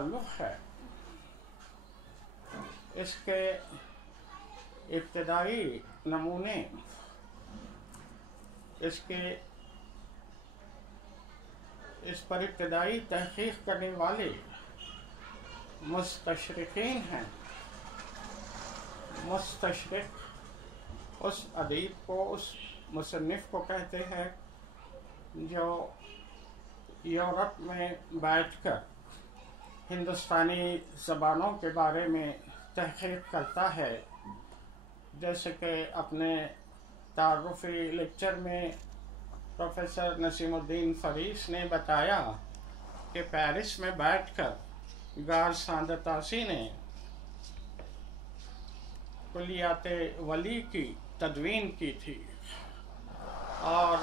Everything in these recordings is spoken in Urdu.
تعلق ہے، اس کے ابتدائی نمونے، اس پر ابتدائی تحقیق کرنے والے مستشرقین ہیں۔ مستشرق اس ادیب کو، اس مصنف کو کہتے ہیں جو یورپ میں بیٹھ کر ہندوستانی زبانوں کے بارے میں تحقیق کرتا ہے۔ جیسے کہ اپنے تعارفی لیکچر میں پروفیسر نسیم الدین فریس نے بتایا کہ پیرس میں بیٹھ کر گارساں دتاسی نے کلیات ولی کی تدوین کی تھی، اور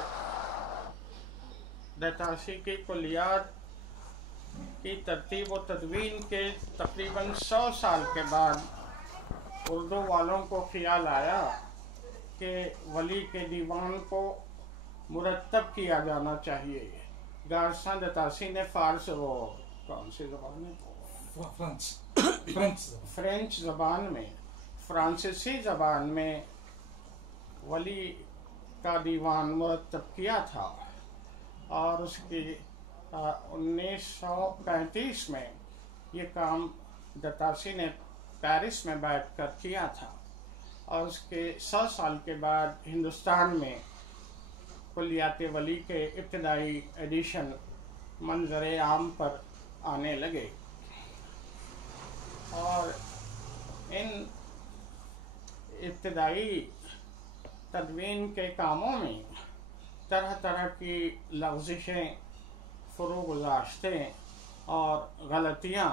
دتاسی کی کلیات کی ترتیب و تدوین کے تقریباً 100 سال کے بعد اردو والوں کو خیال آیا کہ ولی کے دیوان کو مرتب کیا جانا چاہیے۔ گارساں دتاسی نے کون سی زبان میں؟ فرینچ زبان میں، فرانسیسی زبان میں ولی کا دیوان مرتب کیا تھا، اور اس کی 1935 میں یہ کام دتاسی نے پیرس میں بیٹھ کر کیا تھا، اور اس کے 100 سال کے بعد ہندوستان میں کلیات ولی کے ابتدائی ایڈیشن منظر عام پر آنے لگے، اور ان ابتدائی تدوین کے کاموں میں طرح طرح کی لغزشیں، فرو گزاشتیں اور غلطیاں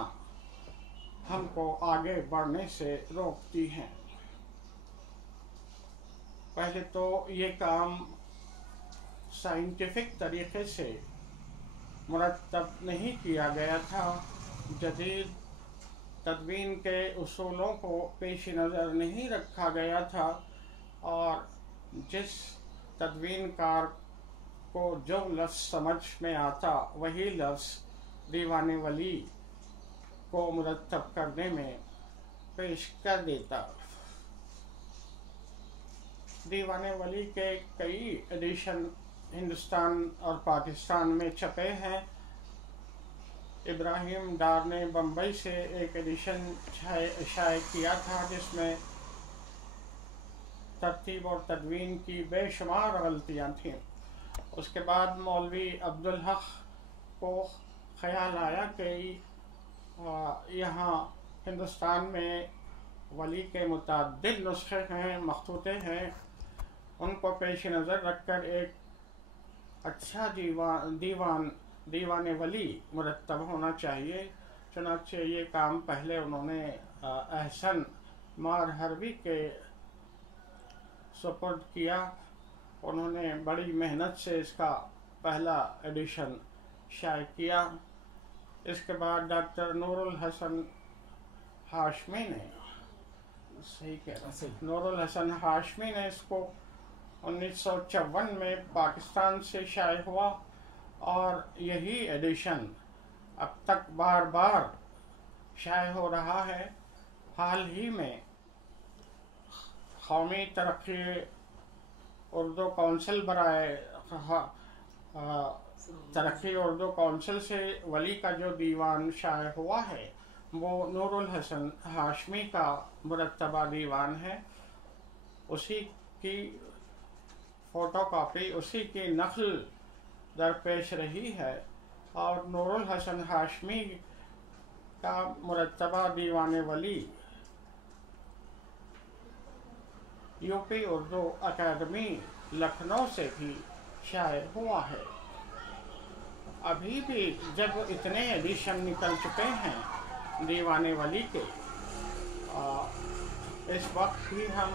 ہم کو آگے بڑھنے سے روکتی ہیں۔ پہلے تو یہ کام سائنٹیفک طریقے سے مرتب نہیں کیا گیا تھا، جدید تدوین کے اصولوں کو پیش نظر نہیں رکھا گیا تھا، اور جس تدوین کار کو جو لفظ سمجھ میں آتا وہی لفظ دیوان ولی کو مرتب کرنے میں پیش کر دیتا۔ دیوان ولی کے کئی ایڈیشن ہندوستان اور پاکستان میں چھپے ہیں۔ ابراہیم ڈار نے بمبئی سے ایک ایڈیشن شائع کیا تھا جس میں ترتیب اور تدوین کی بے شمار غلطیاں تھیں۔ اس کے بعد مولوی عبدالحق کو خیال آیا کہ یہاں ہندوستان میں ولی کے متعدد نسخے ہیں، مخطوطے ہیں، ان کو پیش نظر رکھ کر ایک اچھا دیوان ولی مرتب ہونا چاہیے۔ چنانچہ یہ کام پہلے انہوں نے احسن مار حربی کے سپرد کیا۔ انہوں نے بڑی محنت سے اس کا پہلا ایڈیشن شائع کیا۔ اس کے بعد ڈاکٹر نور الحسن ہاشمی نے اس کو 1954 میں پاکستان سے شائع ہوا، اور یہی ایڈیشن اب تک بار بار شائع ہو رہا ہے۔ حال ہی میں قومی ترقی اردو کونسل برائے ترقی اردو کونسل سے ولی کا جو دیوان شائع ہوا ہے وہ نور الحسن ہاشمی کا مرتبہ دیوان ہے۔ اسی کی فوٹو کاپی، اسی کی نقل درپیش رہی ہے، اور نور الحسن ہاشمی کا مرتبہ دیوان ولی U P Urdu academy Lucknow سے بھی شائع ہوا ہے۔ ابھی بھی جب اتنے ایڈیشن نکل چکے ہیں دیوان ولی کے، اس وقت بھی ہم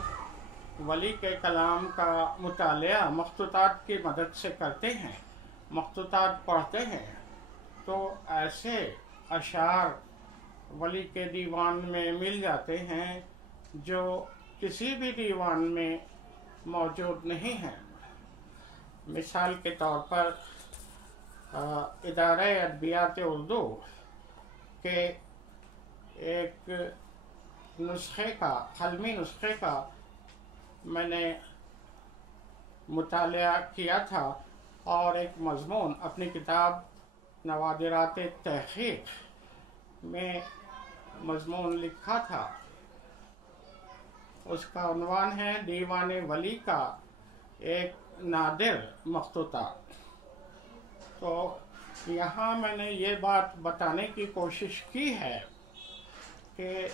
ولی کے کلام کا مطالعہ مخطوطات کی مدد سے کرتے ہیں، مخطوطات پڑھتے ہیں، تو ایسے اشعار ولی کے دیوان میں مل جاتے ہیں جو کسی بھی دیوان میں موجود نہیں ہیں۔ مثال کے طور پر ادارہ ادبیات اردو کہ ایک نسخے کا قلمی نسخے کا میں نے مطالعہ کیا تھا اور ایک مضمون اپنی کتاب نوادرات تحقیق میں مضمون لکھا تھا. اس کا عنوان ہے دیوان ولی کا ایک نادر مخطوطہ. تو یہاں میں نے یہ بات بتانے کی کوشش کی ہے کہ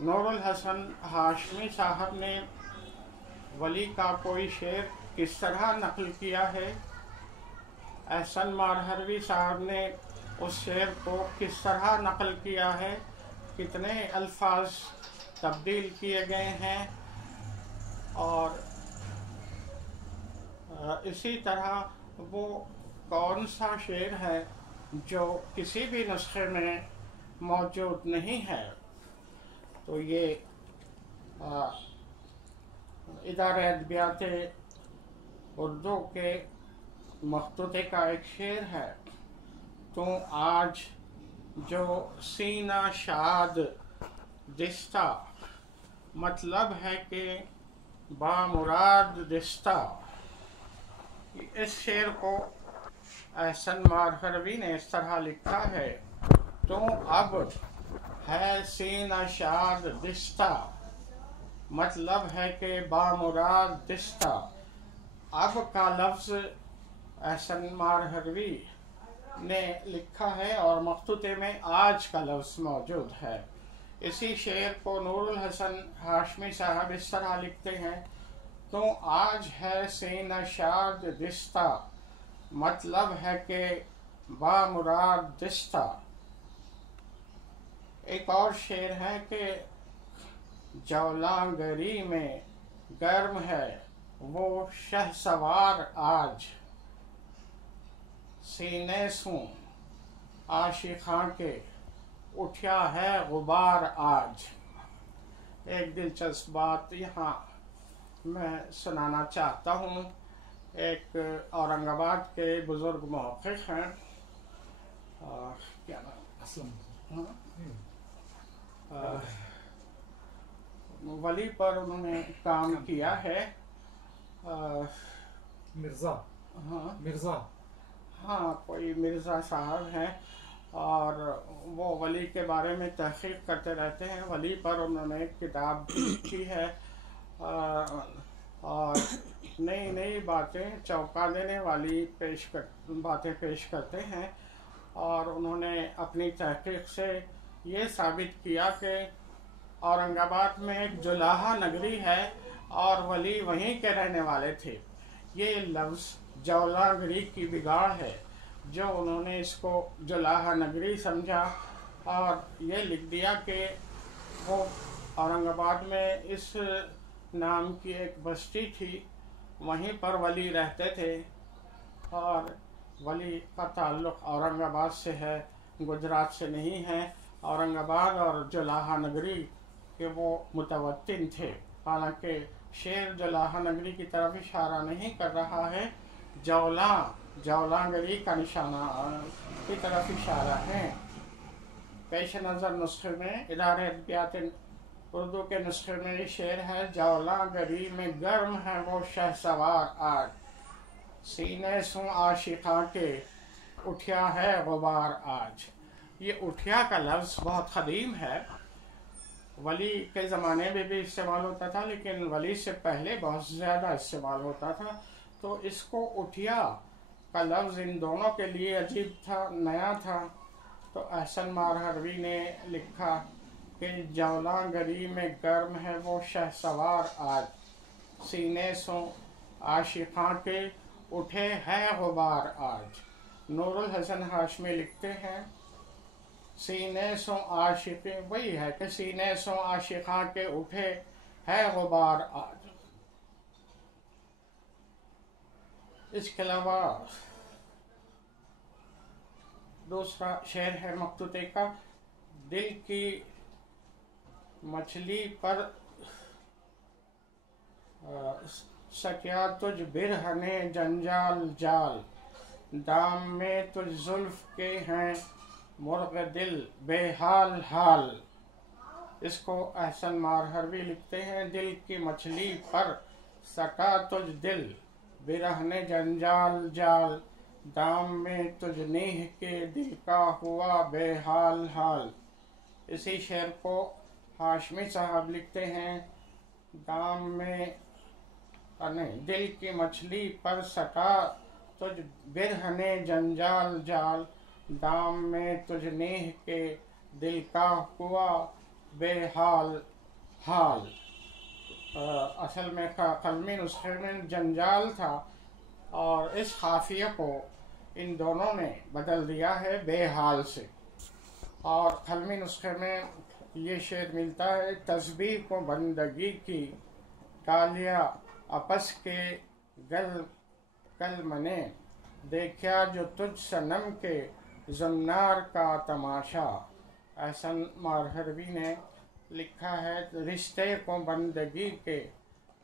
نور الحسن ہاشمی صاحب نے ولی کا کوئی شعر کس طرح نقل کیا ہے، احسن مارہروی صاحب نے اس شعر کو کس طرح نقل کیا ہے، کتنے الفاظ تبدیل کیے گئے ہیں، اور اسی طرح وہ کون سا شعر ہے جو کسی بھی نسخے میں موجود نہیں ہے. تو یہ ادارہ ادبیات اردو کے مخطوطے کا ایک شعر ہے. تو آج جو سینہ شاد دستہ، مطلب ہے کہ بامراد دستہ. اس شعر کو احسن مارہروی نے اس طرح لکھا ہے: تو اب ہے سینہ شاد دستہ، مطلب ہے کہ بامراد دستہ. اب کا لفظ احسن مارہروی نے لکھا ہے اور مخطوطے میں آج کا لفظ موجود ہے. اسی شعر کو نور الحسن ہاشمی صاحب اس طرح لکھتے ہیں: تو آج ہے سینہ شاد دستہ، مطلب ہے کہ بامراد دستہ. ایک اور شعر ہے کہ جولاں گری میں گرم ہے وہ شہ سوار آج، سینے سوں عاشقاں کے اٹھیا ہے غبار آج. ایک دلچسپ بات یہاں میں سنانا چاہتا ہوں. ایک اورنگ آباد کے بزرگ محقق ہیں، کیا نام، ولی پر انہوں نے کام کیا ہے. مرزا ہاں کوئی مرزا صاحب ہیں، اور وہ ولی کے بارے میں تحقیق کرتے رہتے ہیں. ولی پر انہوں نے ایک کتاب بھی لکھی ہے، اور نئی نئی باتیں چونکا دینے والی باتیں پیش کرتے ہیں. اور انہوں نے اپنی تحقیق سے یہ ثابت کیا کہ اورنگ آباد میں ایک جولاہا نگری ہے اور ولی وہیں کے رہنے والے تھے. یہ لفظ جولاں گری کی بگاڑ ہے، جو انہوں نے اس کو جولاہا نگری سمجھا اور یہ لکھ دیا کہ وہ اورنگ آباد میں اس نام کی ایک بستی تھی، وہیں پر ولی رہتے تھے. اور ولی کا تعلق اورنگ آباد سے ہے، گجرات سے نہیں ہے. اورنگ آباد اور جولاہا نگری کہ وہ متوطن تھے. حالانکہ شعر جولاہا نگری کی طرف اشارہ نہیں کر رہا ہے، جولاں گری کا نشانہ کی طرف اشارہ ہے. پیش نظر نسخے میں، ادارہ ادبیات اردو کے نسخے میں یہ شعر ہے: جولاں گری میں گرم ہے وہ شہ سوار آج، سینے سوں عاشقاں کے اٹھیا ہے غبار آج. یہ اٹھیا کا لفظ بہت قدیم ہے، ولی کے زمانے میں بھی استعمال ہوتا تھا، لیکن ولی سے پہلے بہت زیادہ استعمال ہوتا تھا. تو اس کو اٹھیا کا لفظ ان دونوں کے لیے عجیب تھا، نیا تھا. تو احسن مارہروی نے لکھا کہ جولاں گری میں گرم ہے وہ شہ سوار آج، سینے سوں عاشقاں کے اٹھے ہے غبار آج. نور الحسن ہاشمی لکھتے ہیں: سینے سوں عاشقیں، وہی ہے کہ سینے سوں عاشقاں کے اٹھے ہے غبار آج. اس کے علاوہ دوسرا شعر ہے مخطوطے کا: دل کی مچھلی پر سکیا تجھ برہنِ جنجال جال، دام میں تجھ زلف کے ہیں مرغ دل بے حال حال. اس کو احسن مارہروی لکھتے ہیں دل کی مچھلی پر سٹا تجھ دل برہنے جنجال جال دام میں تجھ نیہ کے دل کا ہوا بے حال حال. اسی شعر کو ہاشمی صاحب لکھتے ہیں دام میں دل کی مچھلی پر سٹا تجھ برہنے جنجال جال دام میں تجھ نیہ کے دل کا ہوا بے حال حال. اصل میں قلمی نسخے میں جنجال تھا اور اس قافیہ کو ان دونوں نے بدل دیا ہے بے حال سے. اور قلمی نسخے میں یہ شعر ملتا ہے تسبیح کو بندگی کی ڈالیا آپس کے گل کل منے دیکھا جو تجھ صنم کے زنار کا تماشا. احسن مارہروی نے لکھا ہے رشتے کو بندگی کے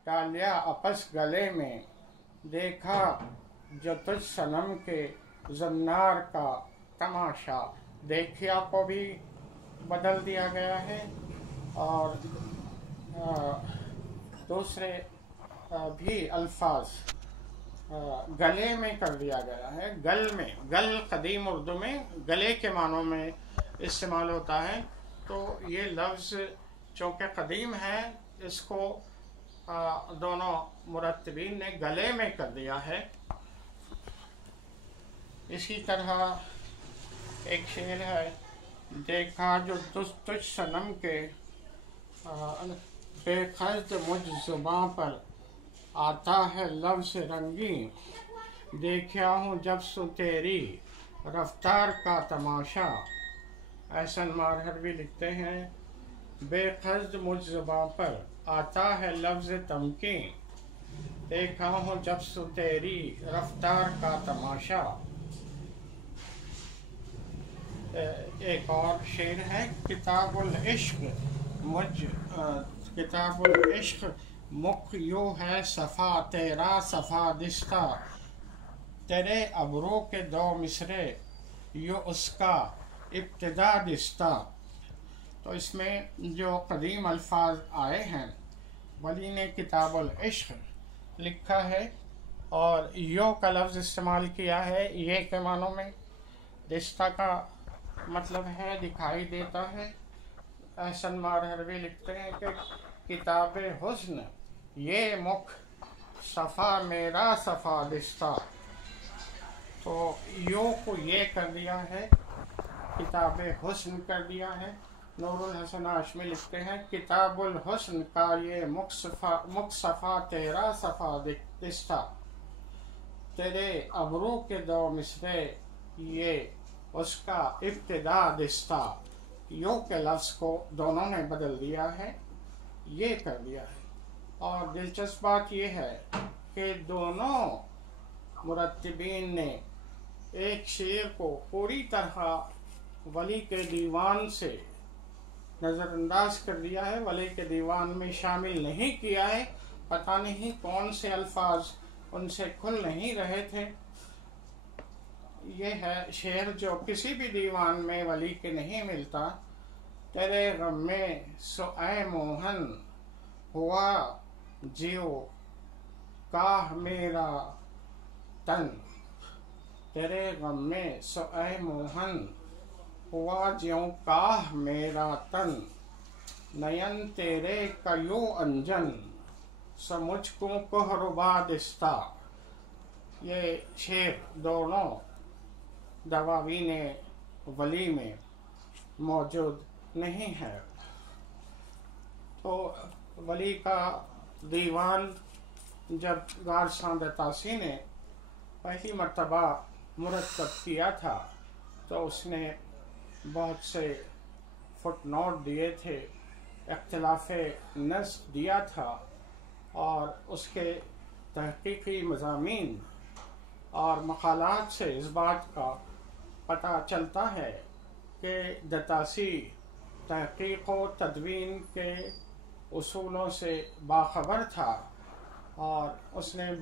ڈالیا آپس گلے میں دیکھا جو تجھ صنم کے زنار کا تماشا. دیکھیا کو بھی بدل دیا گیا ہے اور دوسرے بھی الفاظ گلے میں کر دیا گیا ہے. گل میں گل قدیم اردو میں گلے کے معنوں میں استعمال ہوتا ہے تو یہ لفظ چونکہ قدیم ہے اس کو دونوں مرتبین نے گلے میں کر دیا ہے. اسی طرح ایک شعر ہے دیکھا جو تجھ صنم کے بے خرد مجھ زباں پر آتا ہے لفظ رنگی دیکھا ہوں جب سے تیری رفتار کا تماشا. احسن مارہروی لکھتے ہیں بے خرد مجھ زباں پر آتا ہے لفظ تمکین دیکھا ہوں جب سے تیری رفتار کا تماشا. ایک اور شعر ہے کتاب العشق مکھ یوں ہے صفا تیرا صفا دستہ تیرے ابرو کے دو مصرے یوں اس کا ابتدا دستہ. تو اس میں جو قدیم الفاظ آئے ہیں ولی نے کتاب العشق لکھا ہے اور یو کا لفظ استعمال کیا ہے. یہ کے معنوں میں دستہ کا مطلب ہے دکھائی دیتا ہے. احسن مارہروی لکھتے ہیں کہ کتاب حسن یہ مکھ صفا میرا صفا دستہ. تو یو کو یہ کر دیا ہے کتاب حسن کر دیا ہے. نور الحسن ہاشمی لکھتے ہیں کتاب الحسن کا یہ مکھ صفا تیرا صفا دستہ تیرے ابرو کے دو مصرے یہ اس کا ابتدا دستہ. یو کے لفظ کو دونوں نے بدل دیا ہے یہ کر دیا ہے. اور دلچسپ بات یہ ہے کہ دونوں مرتبین نے ایک شعر کو پوری طرح ولی کے دیوان سے نظر انداز کر دیا ہے ولی کے دیوان میں شامل نہیں کیا ہے. پتہ نہیں کون سے الفاظ ان سے کھل نہیں رہے تھے. یہ ہے شعر جو کسی بھی دیوان میں ولی کے نہیں ملتا. تیرے غم میں سو اے موہن ہوا جیو کاہ میرا تن تیرے غم میں سو اے موہن ہوا جیوں کاہ میرا تن نین تیرے کا یوں انجن سو مجھ کو کہربا دستہ. یہ شعر دونوں دواوین ولی میں موجود نہیں ہے. تو ولی کا دیوان جب غارساں دتاسی نے پہلی مرتبہ مرتب کیا تھا تو اس نے بہت سے فٹ نوٹ دیے تھے اختلاف نسخ دیا تھا اور اس کے تحقیقی مضامین اور مقالات سے اس بات کا پتہ چلتا ہے کہ دتاسی تحقیق و تدوین کے اصولوں سے باخبر تھا اور اس نے